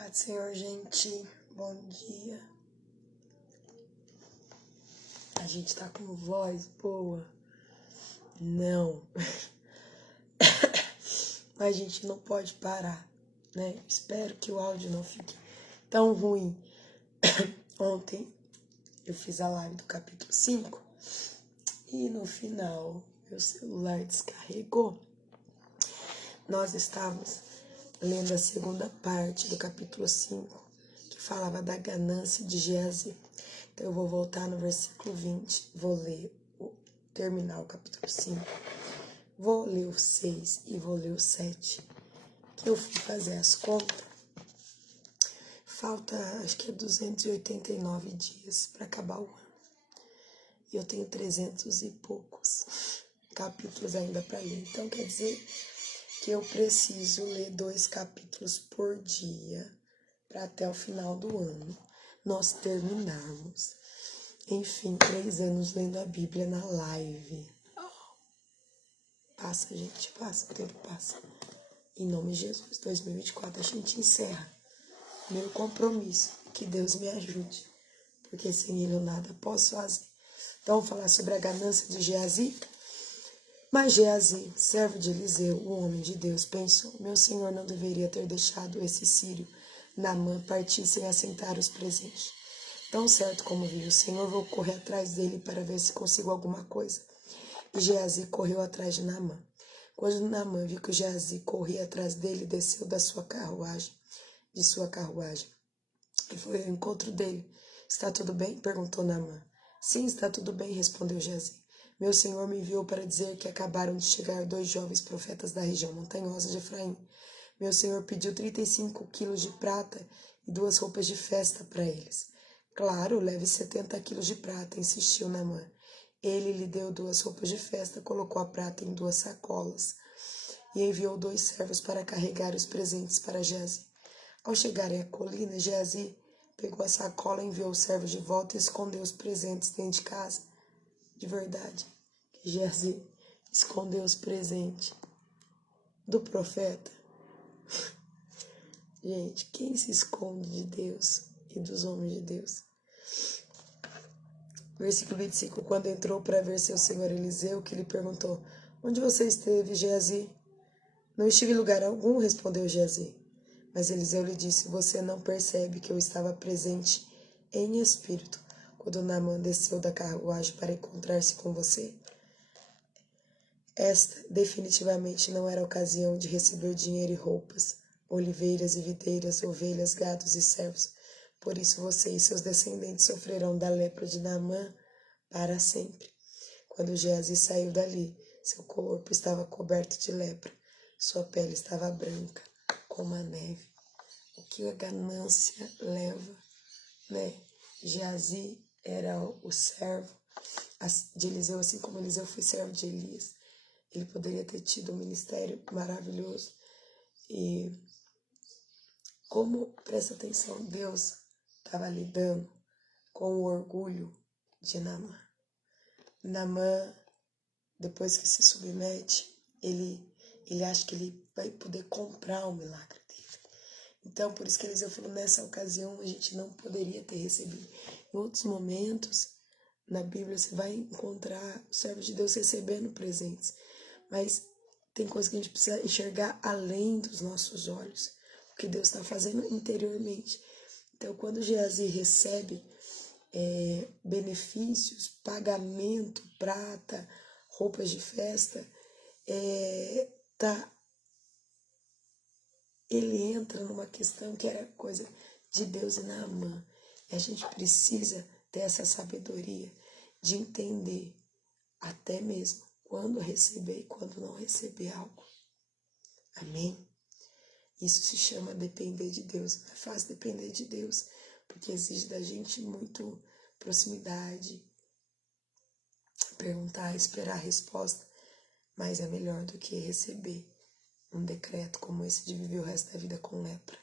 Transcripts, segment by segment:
Paz do Senhor, gente. Bom dia. A gente tá com voz boa? Não. Mas a gente não pode parar, né? Espero que o áudio não fique tão ruim. Ontem eu fiz a live do capítulo 5 e no final meu celular descarregou. Nós estávamos lendo a segunda parte do capítulo 5, que falava da ganância de Geazi. Então eu vou voltar no versículo 20, vou terminar o capítulo 5, vou ler o 6 e vou ler o 7, que eu fui fazer as contas. Falta, acho que é 289 dias para acabar o ano. E eu tenho 300 e poucos capítulos ainda para ler. Então quer dizer que eu preciso ler 2 capítulos por dia para até o final do ano nós terminarmos. Enfim, 3 anos lendo a Bíblia na live. Passa, gente, passa, o tempo passa. Em nome de Jesus, 2024 a gente encerra. Meu compromisso, que Deus me ajude, porque sem Ele eu nada posso fazer. Então, vamos falar sobre a ganância de Geazi. Mas Geazi, servo de Eliseu, o homem de Deus, pensou: meu senhor não deveria ter deixado esse sírio Naamã partir sem assentar os presentes. Tão certo como vi o Senhor, vou correr atrás dele para ver se consigo alguma coisa. E Geazi correu atrás de Naamã. Quando Naamã viu que Geazi corria atrás dele, desceu de sua carruagem. E foi ao encontro dele. Está tudo bem? Perguntou Naamã. Sim, está tudo bem, respondeu Geazi. Meu senhor me enviou para dizer que acabaram de chegar 2 jovens profetas da região montanhosa de Efraim. Meu senhor pediu 35 quilos de prata e 2 roupas de festa para eles. Claro, leve 70 quilos de prata, insistiu Naamã. Ele lhe deu 2 roupas de festa, colocou a prata em 2 sacolas e enviou 2 servos para carregar os presentes para Geazi. Ao chegarem à colina, Geazi pegou a sacola, enviou os servos de volta e escondeu os presentes dentro de casa. De verdade, que Geazi escondeu os presentes do profeta. Gente, quem se esconde de Deus e dos homens de Deus? Versículo 25. Quando entrou para ver seu senhor Eliseu, que lhe perguntou: onde você esteve, Geazi? Não estive em lugar algum, respondeu Geazi. Mas Eliseu lhe disse: você não percebe que eu estava presente em espírito quando Naamã desceu da carruagem para encontrar-se com você? Esta definitivamente não era a ocasião de receber dinheiro e roupas, oliveiras e videiras, ovelhas, gados e servos. Por isso você e seus descendentes sofrerão da lepra de Naamã para sempre. Quando Geazi saiu dali, seu corpo estava coberto de lepra, sua pele estava branca como a neve. O que a ganância leva, né? Geazi era o servo de Eliseu, assim como Eliseu foi servo de Elias. Ele poderia ter tido um ministério maravilhoso. E como, presta atenção, Deus estava lidando com o orgulho de Naamã. Naamã, depois que se submete, ele acha que ele vai poder comprar o milagre dele. Então, por isso que Eliseu falou, nessa ocasião a gente não poderia ter recebido. Em outros momentos, na Bíblia, você vai encontrar o servo de Deus recebendo presentes. Mas tem coisa que a gente precisa enxergar além dos nossos olhos. O que Deus está fazendo interiormente. Então, quando Geazi recebe benefícios, pagamento, prata, roupas de festa, ele entra numa questão que era coisa de Deus e Naamã. E a gente precisa ter essa sabedoria de entender até mesmo quando receber e quando não receber algo. Amém? Isso se chama depender de Deus. Não é fácil depender de Deus, porque exige da gente muito proximidade, perguntar, esperar a resposta, mas é melhor do que receber um decreto como esse de viver o resto da vida com lepra.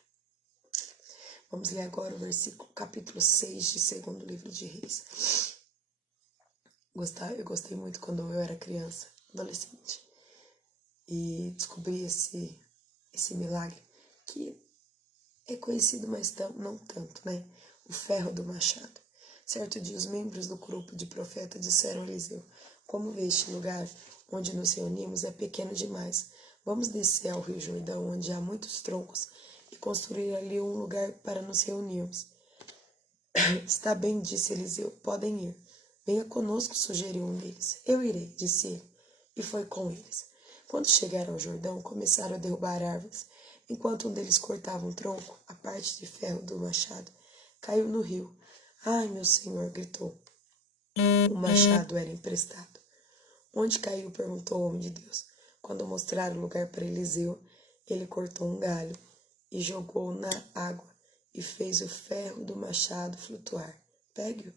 Vamos ler agora o versículo, capítulo 6 de 2º livro de Reis. Eu gostei muito quando eu era criança, adolescente, e descobri esse milagre, que É conhecido, mas não tanto, né? O ferro do machado. Certo dia, os membros do grupo de profeta disseram a Eliseu: como vê este lugar onde nos reunimos é pequeno demais. Vamos descer ao rio Jordão, onde há muitos troncos, e construir ali um lugar para nos reunirmos. Está bem, disse Eliseu, podem ir. Venha conosco, sugeriu um deles. Eu irei, disse ele, e foi com eles. Quando chegaram ao Jordão, começaram a derrubar árvores. Enquanto um deles cortava um tronco, a parte de ferro do machado caiu no rio. Ai, meu senhor, gritou. O machado era emprestado. Onde caiu? Perguntou o homem de Deus. Quando mostraram o lugar para Eliseu, ele cortou um galho e jogou na água e fez o ferro do machado flutuar. Pegue-o,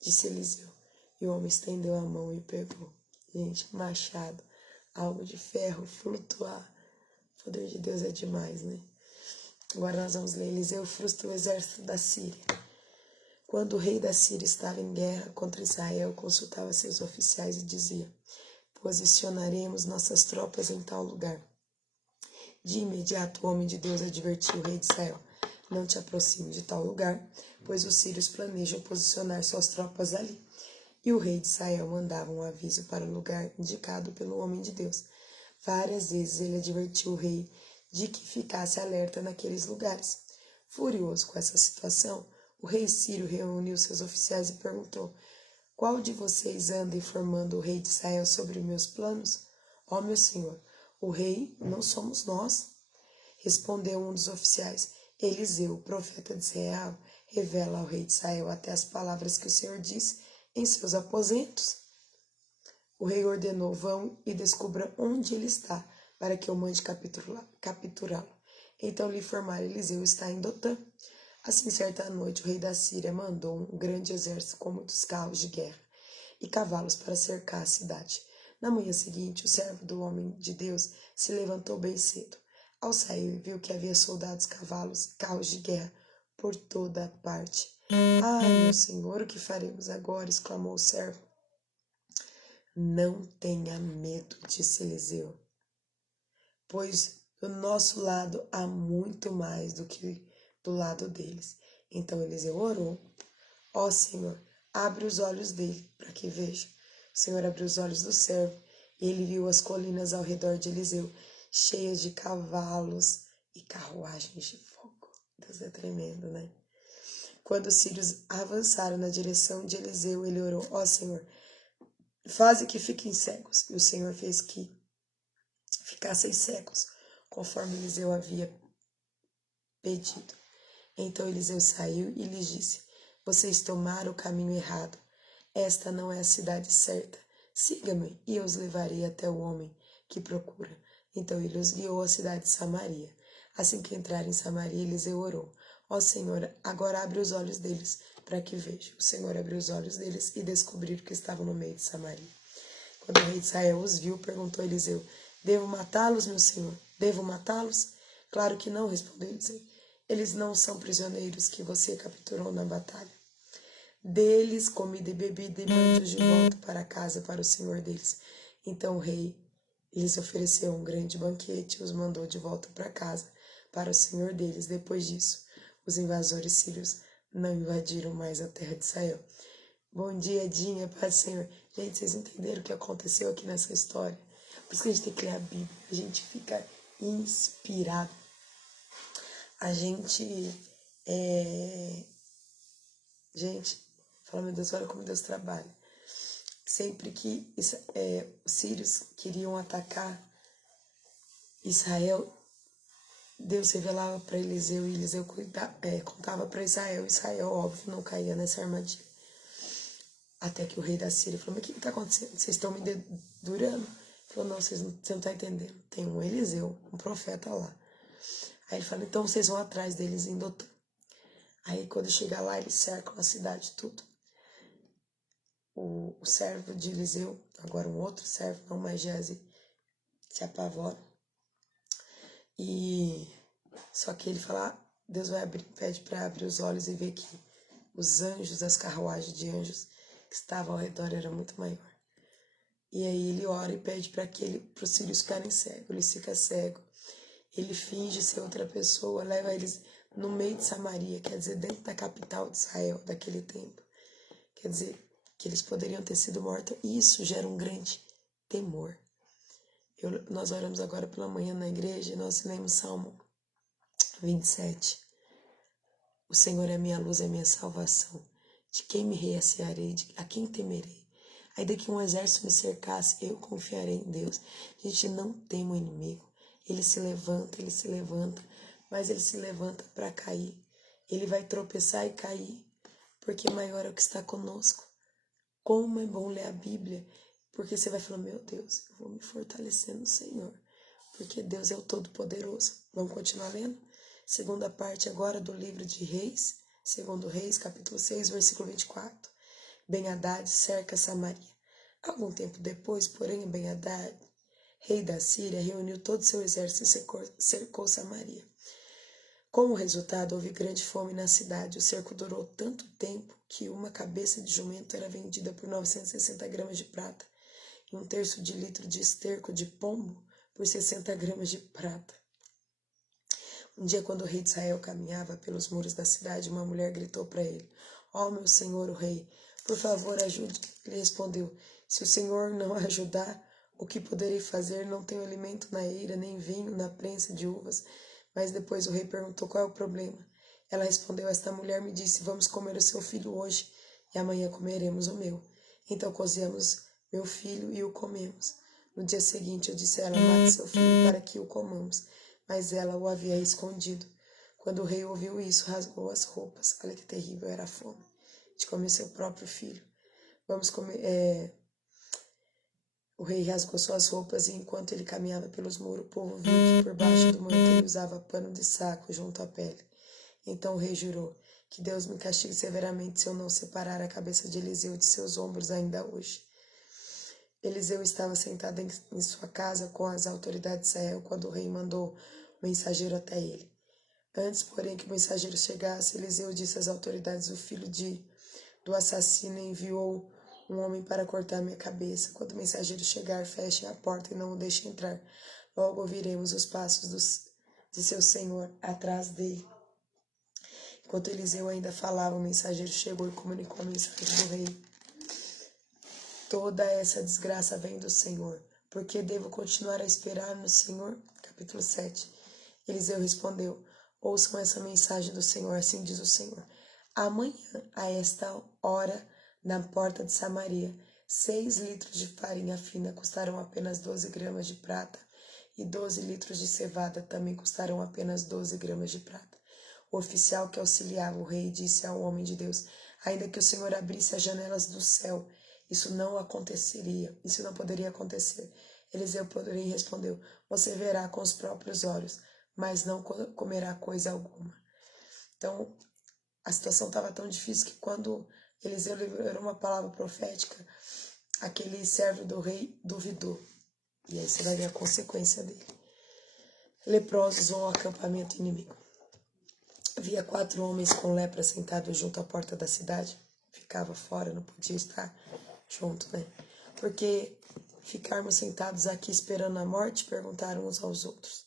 disse Eliseu. E o homem estendeu a mão e pegou. Gente, machado, algo de ferro flutuar. O poder de Deus é demais, né? Agora nós vamos ler. Eliseu frustra o exército da Síria. Quando o rei da Síria estava em guerra contra Israel, consultava seus oficiais e dizia: posicionaremos nossas tropas em tal lugar. De imediato o homem de Deus advertiu o rei de Israel: não te aproxime de tal lugar, pois os sírios planejam posicionar suas tropas ali. E o rei de Israel mandava um aviso para o lugar indicado pelo homem de Deus. Várias vezes ele advertiu o rei de que ficasse alerta naqueles lugares. Furioso com essa situação, o rei sírio reuniu seus oficiais e perguntou: qual de vocês anda informando o rei de Israel sobre meus planos? Ó meu senhor, o rei não somos nós. Respondeu um dos oficiais. Eliseu, profeta de Israel, revela ao rei de Israel até as palavras que o Senhor disse em seus aposentos. O rei ordenou: vão e descubra onde ele está, para que eu mande capturá-lo. Então lhe informaram: Eliseu está em Dotã. Assim, certa noite, o rei da Síria mandou um grande exército com muitos carros de guerra e cavalos para cercar a cidade. Na manhã seguinte, o servo do homem de Deus se levantou bem cedo. Ao sair, viu que havia soldados, cavalos e carros de guerra por toda parte. Ai, meu senhor, o que faremos agora? Exclamou o servo. Não tenha medo, disse Eliseu, pois do nosso lado há muito mais do que do lado deles. Então Eliseu orou: ó Senhor, abre os olhos dele para que veja. O Senhor abriu os olhos do servo e ele viu as colinas ao redor de Eliseu, cheias de cavalos e carruagens de fogo. Deus é tremendo, né? Quando os sírios avançaram na direção de Eliseu, ele orou: ó Senhor, faze que fiquem cegos. E o Senhor fez que ficassem cegos, conforme Eliseu havia pedido. Então Eliseu saiu e lhes disse: vocês tomaram o caminho errado. Esta não é a cidade certa. Siga-me e eu os levarei até o homem que procura. Então ele os guiou à cidade de Samaria. Assim que entraram em Samaria, Eliseu orou: ó Senhor, agora abre os olhos deles para que vejam. O Senhor abriu os olhos deles e descobriram que estavam no meio de Samaria. Quando o rei de Israel os viu, perguntou a Eliseu: devo matá-los, meu senhor? Devo matá-los? Claro que não, respondeu Eliseu. Eles não são prisioneiros que você capturou na batalha. Deles comida e bebida e mande-os de volta para casa para o senhor deles. Então o rei lhes ofereceu um grande banquete e os mandou de volta para casa para o senhor deles. Depois disso, os invasores sírios não invadiram mais a terra de Israel. Bom dia, Dinha, paz do Senhor. Gente, vocês entenderam o que aconteceu aqui nessa história? Por isso que a gente tem que ler a Bíblia. A gente fica inspirado. A gente, gente, fala, meu Deus, olha como Deus trabalha. Sempre que os sírios queriam atacar Israel, Deus revelava para Eliseu e Eliseu contava para Israel. Israel, óbvio, não caía nessa armadilha. Até que o rei da Síria falou: mas o que está acontecendo? Vocês estão me dedurando? Ele falou: não, você não está entendendo. Tem um Eliseu, um profeta lá. Aí ele falou: então vocês vão atrás deles em Dotã. Aí quando chegar lá, eles cercam a cidade, tudo. O servo de Eliseu, agora um outro servo, não mais Geazi, se apavora. E só que ele fala: Deus vai pede para abrir os olhos e ver que os anjos, as carruagens de anjos que estavam ao redor eram muito maior. E aí ele ora e pede para os sírios ficarem cegos. Ele fica cego. Ele finge ser outra pessoa, leva eles no meio de Samaria, quer dizer, dentro da capital de Israel daquele tempo. Quer dizer, que eles poderiam ter sido mortos. E isso gera um grande temor. Nós oramos agora pela manhã na igreja e nós lemos Salmo 27. O Senhor é minha luz, é minha salvação. De quem me recearei? A quem temerei? Ainda que um exército me cercasse, eu confiarei em Deus. A gente não teme o inimigo. Ele se levanta, mas ele se levanta para cair. Ele vai tropeçar e cair, porque maior é o que está conosco. Como é bom ler a Bíblia, porque você vai falar, meu Deus, eu vou me fortalecer no Senhor, porque Deus é o Todo-Poderoso. Vamos continuar lendo? Segunda parte agora do livro de Reis, segundo Reis, capítulo 6, versículo 24. Ben-Hadad cerca Samaria. Algum tempo depois, porém, Ben-Hadad, rei da Síria, reuniu todo o seu exército e cercou Samaria. Como resultado, houve grande fome na cidade. O cerco durou tanto tempo que uma cabeça de jumento era vendida por 960 gramas de prata e 1/3 de litro de esterco de pombo por 60 gramas de prata. Um dia, quando o rei de Israel caminhava pelos muros da cidade, uma mulher gritou para ele: "Ó, meu senhor, o rei, por favor, ajude." Ele respondeu: "Se o senhor não ajudar, o que poderei fazer? Não tenho alimento na eira, nem vinho na prensa de uvas." Mas depois o rei perguntou: "Qual é o problema?" Ela respondeu: "Esta mulher me disse: vamos comer o seu filho hoje, e amanhã comeremos o meu." Então cozemos meu filho e o comemos. No dia seguinte eu disse a ela: "Mate seu filho para que o comamos." Mas ela o havia escondido. Quando o rei ouviu isso, rasgou as roupas. Olha que terrível era a fome de comer seu próprio filho. Vamos comer. O rei rasgou suas roupas e, enquanto ele caminhava pelos muros, o povo viu que por baixo do manto ele usava pano de saco junto à pele. Então o rei jurou: "Que Deus me castigue severamente se eu não separar a cabeça de Eliseu de seus ombros ainda hoje." Eliseu estava sentado em sua casa com as autoridades de Israel quando o rei mandou o mensageiro até ele. Antes, porém, que o mensageiro chegasse, Eliseu disse às autoridades: "O filho do assassino enviou um homem para cortar minha cabeça. Quando o mensageiro chegar, feche a porta e não o deixe entrar. Logo ouviremos os passos de seu senhor atrás dele." Enquanto Eliseu ainda falava, o mensageiro chegou e comunicou a mensagem do rei: "Toda essa desgraça vem do Senhor. Por que devo continuar a esperar no Senhor?" Capítulo 7. Eliseu respondeu: "Ouçam essa mensagem do Senhor, assim diz o Senhor. Amanhã, a esta hora, na porta de Samaria, 6 litros de farinha fina custarão apenas 12 gramas de prata, e 12 litros de cevada também custarão apenas 12 gramas de prata." O oficial que auxiliava o rei disse ao homem de Deus: "Ainda que o Senhor abrisse as janelas do céu, isso não poderia acontecer." Eliseu, porém, respondeu: "Você verá com os próprios olhos, mas não comerá coisa alguma." Então, a situação estava tão difícil que quando Eliseu liberou uma palavra profética, aquele servo do rei duvidou. E aí você vai ver a consequência dele. Leprosos vão ao acampamento inimigo. Havia 4 homens com lepra sentados junto à porta da cidade. Ficava fora, não podia estar junto, né? "Porque ficarmos sentados aqui esperando a morte?" perguntaram uns aos outros.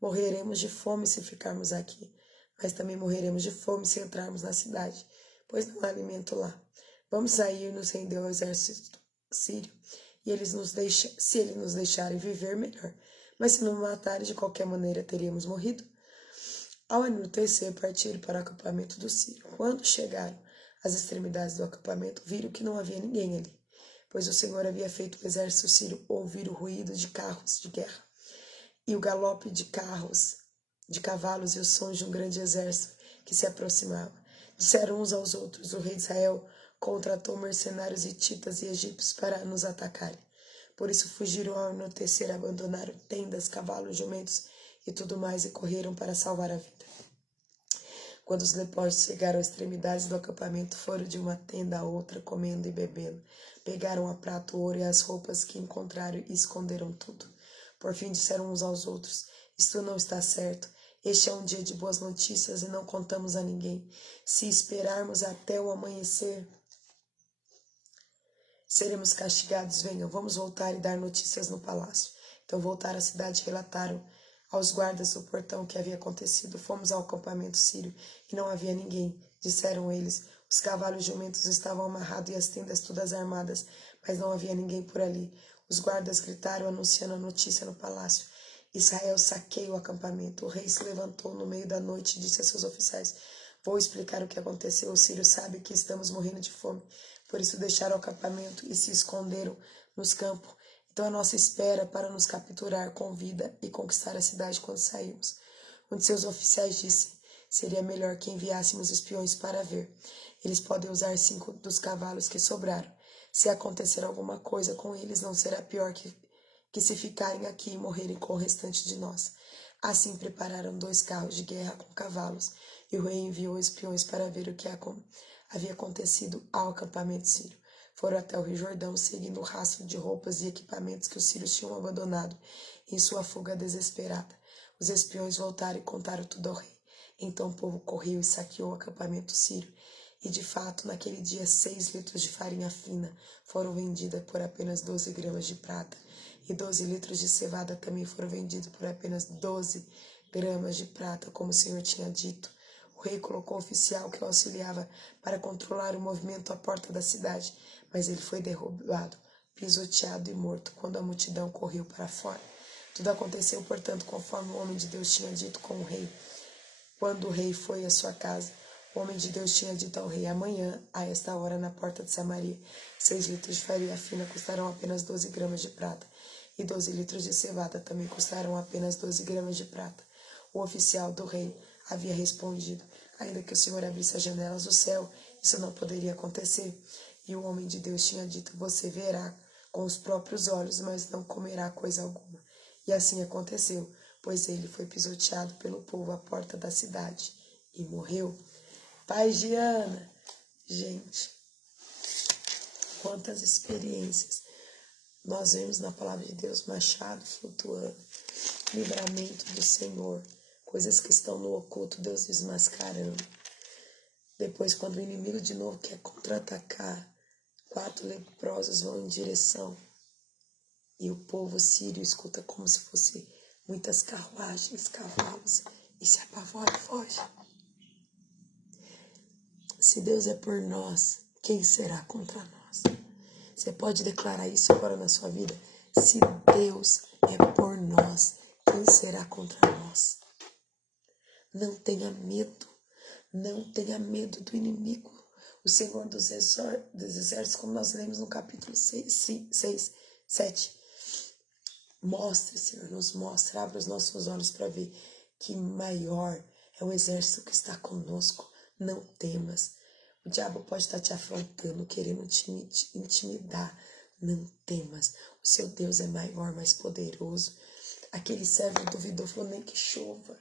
"Morreremos de fome se ficarmos aqui, mas também morreremos de fome se entrarmos na cidade, pois não há alimento lá. Vamos sair e nos render ao exército sírio, e se eles nos deixarem viver, melhor. Mas se nos matarem, de qualquer maneira teríamos morrido." Ao anoitecer, partiram para o acampamento do sírio. Quando chegaram às extremidades do acampamento, viram que não havia ninguém ali, pois o Senhor havia feito o exército sírio ouvir o ruído de carros de guerra e o galope de cavalos e os sons de um grande exército que se aproximava. Disseram uns aos outros: "O rei de Israel contratou mercenários hititas e egípcios para nos atacarem." Por isso fugiram ao anoitecer, abandonaram tendas, cavalos, jumentos e tudo mais e correram para salvar a vida. Quando os leprosos chegaram às extremidades do acampamento, foram de uma tenda a outra, comendo e bebendo. Pegaram a prata, o ouro e as roupas que encontraram e esconderam tudo. Por fim disseram uns aos outros: "Isto não está certo. Este é um dia de boas notícias e não contamos a ninguém. Se esperarmos até o amanhecer, seremos castigados. Venham, vamos voltar e dar notícias no palácio." Então voltaram à cidade e relataram aos guardas do portão o que havia acontecido. Fomos ao acampamento sírio e não havia ninguém, disseram eles. Os cavalos e jumentos estavam amarrados e as tendas todas armadas, mas não havia ninguém por ali. Os guardas gritaram, anunciando a notícia no palácio. Israel saqueia o acampamento. O rei se levantou no meio da noite e disse a seus oficiais: vou explicar o que aconteceu. Os sírios sabem que estamos morrendo de fome. Por isso deixaram o acampamento e se esconderam nos campos. Então a nossa espera para nos capturar com vida e conquistar a cidade quando saímos. Um de seus oficiais disse: seria melhor que enviássemos espiões para ver. Eles podem usar 5 dos cavalos que sobraram. Se acontecer alguma coisa com eles, não será pior que se ficarem aqui e morrerem com o restante de nós. Assim prepararam 2 carros de guerra com cavalos, e o rei enviou espiões para ver o que havia acontecido ao acampamento sírio. Foram até o rio Jordão, seguindo o rastro de roupas e equipamentos que os sírios tinham abandonado em sua fuga desesperada. Os espiões voltaram e contaram tudo ao rei. Então o povo correu e saqueou o acampamento sírio. E de fato, naquele dia, 6 litros de farinha fina foram vendidas por apenas 12 gramas de prata. E 12 litros de cevada também foram vendidos por apenas 12 gramas de prata, como o Senhor tinha dito. O rei colocou o oficial que o auxiliava para controlar o movimento à porta da cidade, mas ele foi derrubado, pisoteado e morto quando a multidão correu para fora. Tudo aconteceu, portanto, conforme o homem de Deus tinha dito com o rei. Quando o rei foi à sua casa, o homem de Deus tinha dito ao rei: amanhã, a esta hora, na porta de Samaria, 6 litros de farinha fina custarão apenas 12 gramas de prata, e 12 litros de cevada também custarão apenas 12 gramas de prata. O oficial do rei havia respondido: ainda que o Senhor abrisse as janelas do céu, isso não poderia acontecer. E o homem de Deus tinha dito: você verá com os próprios olhos, mas não comerá coisa alguma. E assim aconteceu, pois ele foi pisoteado pelo povo à porta da cidade e morreu. Pai Giana, gente, quantas experiências nós vemos na palavra de Deus: machado flutuando, livramento do Senhor, coisas que estão no oculto, Deus desmascarando. Depois, quando o inimigo de novo quer contra-atacar, 4 leprosos vão em direção e o povo sírio escuta como se fosse muitas carruagens, cavalos, e se apavora e foge. Se Deus é por nós, quem será contra nós? Você pode declarar isso agora na sua vida? Se Deus é por nós, quem será contra nós? Não tenha medo, não tenha medo do inimigo. O Senhor dos exércitos, como nós lemos no capítulo 6, 7, mostre, Senhor, nos mostre, abra os nossos olhos para ver que maior é o exército que está conosco. Não temas. O diabo pode estar te afrontando, querendo te intimidar. Não temas. O seu Deus é maior, mais poderoso. Aquele servo duvidou, falou: nem que chova.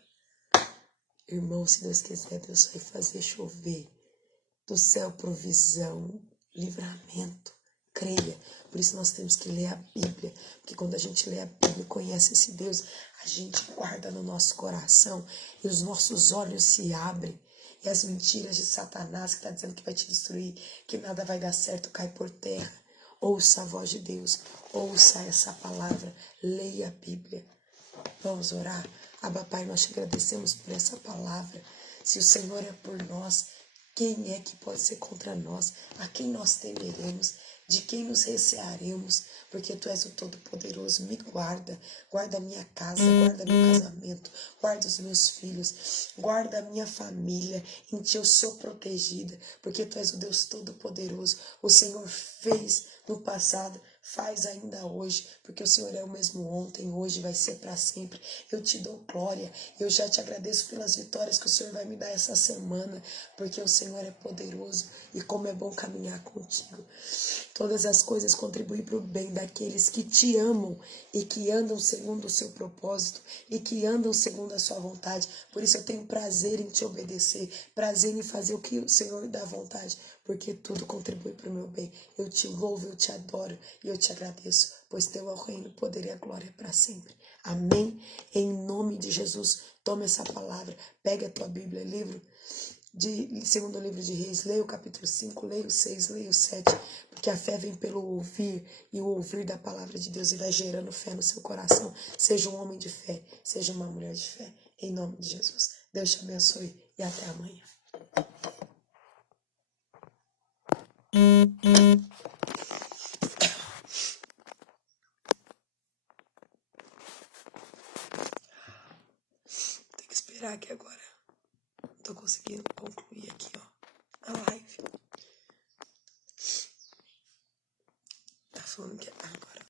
Irmão, se Deus quiser, Deus vai fazer chover do céu provisão, livramento. Creia. Por isso nós temos que ler a Bíblia, porque quando a gente lê a Bíblia e conhece esse Deus, a gente guarda no nosso coração e os nossos olhos se abrem. E as mentiras de Satanás, que está dizendo que vai te destruir, que nada vai dar certo, cai por terra. Ouça a voz de Deus, ouça essa palavra, leia a Bíblia. Vamos orar? Abba, Pai, nós te agradecemos por essa palavra. Se o Senhor é por nós, quem é que pode ser contra nós? A quem nós temeremos? De quem nos recearemos? Porque Tu és o Todo-Poderoso. Me guarda. Guarda a minha casa, guarda meu casamento, guarda os meus filhos, guarda a minha família. Em Ti eu sou protegida, porque Tu és o Deus Todo-Poderoso. O Senhor fez no passado, faz ainda hoje, porque o Senhor é o mesmo ontem, hoje, vai ser para sempre. Eu te dou glória, eu já te agradeço pelas vitórias que o Senhor vai me dar essa semana, porque o Senhor é poderoso e como é bom caminhar contigo. Todas as coisas contribuem para o bem daqueles que te amam e que andam segundo o seu propósito e que andam segundo a sua vontade. Por isso eu tenho prazer em te obedecer, prazer em fazer o que o Senhor dá vontade, porque tudo contribui para o meu bem. Eu te louvo, eu te adoro e eu te agradeço, pois Teu é o reino, o poder e a glória para sempre. Amém? Em nome de Jesus, toma essa palavra, pega a tua Bíblia, livro de segundo livro de Reis, leia o capítulo 5, leia o 6, leia o 7, porque a fé vem pelo ouvir, e o ouvir da palavra de Deus, e vai gerando fé no seu coração. Seja um homem de fé, seja uma mulher de fé, em nome de Jesus. Deus te abençoe e até amanhã. Tem que esperar aqui agora. Não tô conseguindo concluir aqui, ó.